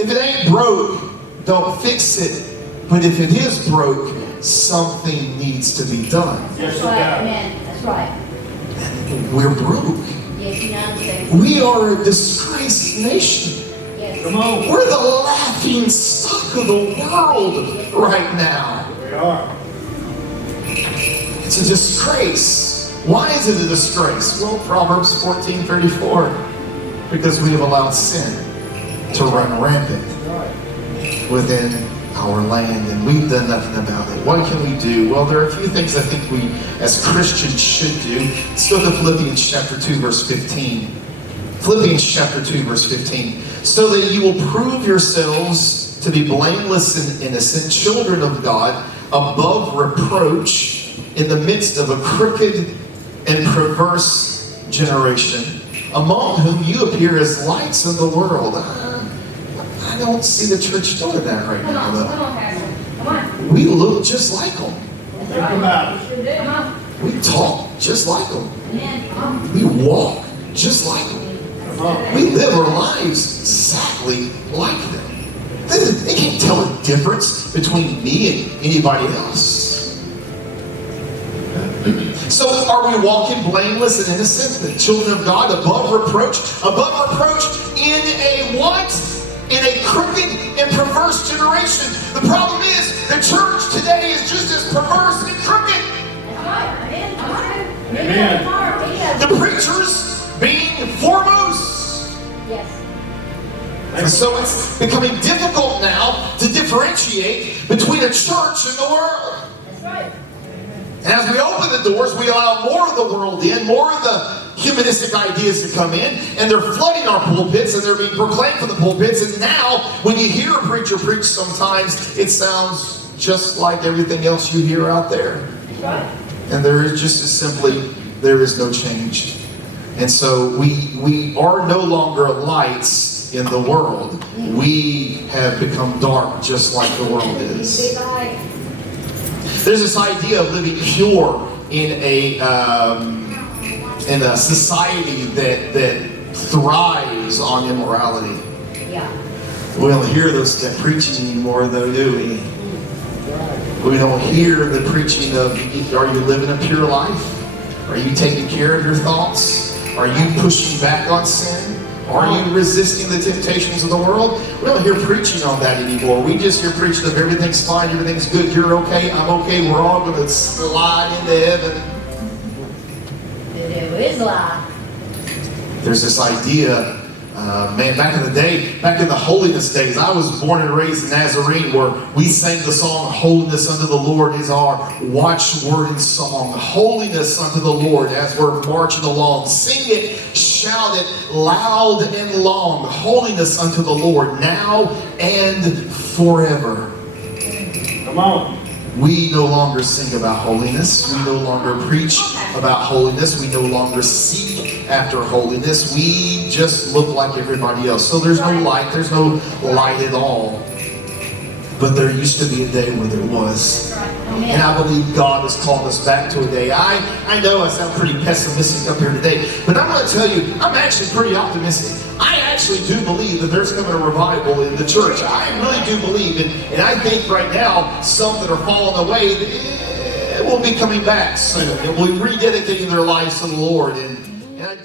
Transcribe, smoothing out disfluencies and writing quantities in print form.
If it ain't broke, don't fix it. But if it is broke, something needs to be done. That's right. Amen. That's right. We're broke. Yes, you know. We are a disgraced nation. Yes. Come on. We're the laughing stock of the world right now. We are. It's a disgrace. Why is it a disgrace? Well, Proverbs 14:34. Because we have allowed sin to run rampant within our land, and we've done nothing about it. What can we do? Well, there are a few things I think we as Christians should do. Let's go to Philippians chapter 2, verse 15. Philippians chapter 2, verse 15. So that you will prove yourselves to be blameless and innocent, children of God, above reproach, in the midst of a crooked and perverse generation, among whom you appear as lights in the world. I don't see the church doing that right now, though. Come on, Pastor. Come on. We look just like them. Think about it. Come on. We talk just like them. Amen. Come on. We walk just like them. Come on. We live our lives exactly like them. They can't tell a difference between me and anybody else. So are we walking blameless and innocent, the children of God, above reproach? Above reproach in a what? In a crooked and perverse generation. The problem is, the church today is just as perverse and crooked. That's right. Amen. Amen. The preachers being foremost. Yes. And so it's becoming difficult now to differentiate between a church and the world. That's right. And as we open the doors, we allow more of the world in, more of the humanistic ideas to come in, and they're flooding our pulpits, and they're being proclaimed from the pulpits. And now, when you hear a preacher preach, sometimes it sounds just like everything else you hear out there. That's right. And there is just as simply, there is no change. And so we are no longer lights in the world. We have become dark just like the world is. There's this idea of living pure in a society that thrives on immorality. Yeah. We don't hear that preaching anymore, though, do we? We don't hear the preaching of, are you living a pure life? Are you taking care of your thoughts? Are you pushing back on sin? Are you resisting the temptations of the world? We don't hear preaching on that anymore. We just hear preaching of everything's fine, everything's good, you're okay, I'm okay, we're all going to slide into heaven. The devil is a lie. There's this idea, man, back in the day, back in the holiness days, I was born and raised in Nazarene, where we sang the song, Holiness unto the Lord is our watchword and song. Holiness unto the Lord as we're marching along. Sing it, shout it loud and long. Holiness unto the Lord now and forever. Come on. We no longer sing about holiness. We no longer preach about holiness. We no longer seek after holiness. We just look like everybody else. So there's no light. There's no light at all. But there used to be a day where there was. And I believe God has called us back to a day. I know I sound pretty pessimistic up here today, but I'm going to tell you, I'm actually pretty optimistic. I actually do believe that there's coming a revival in the church. I really do believe, and I think right now, some that are falling away will be coming back soon. And will be rededicating their lives to the Lord. And I do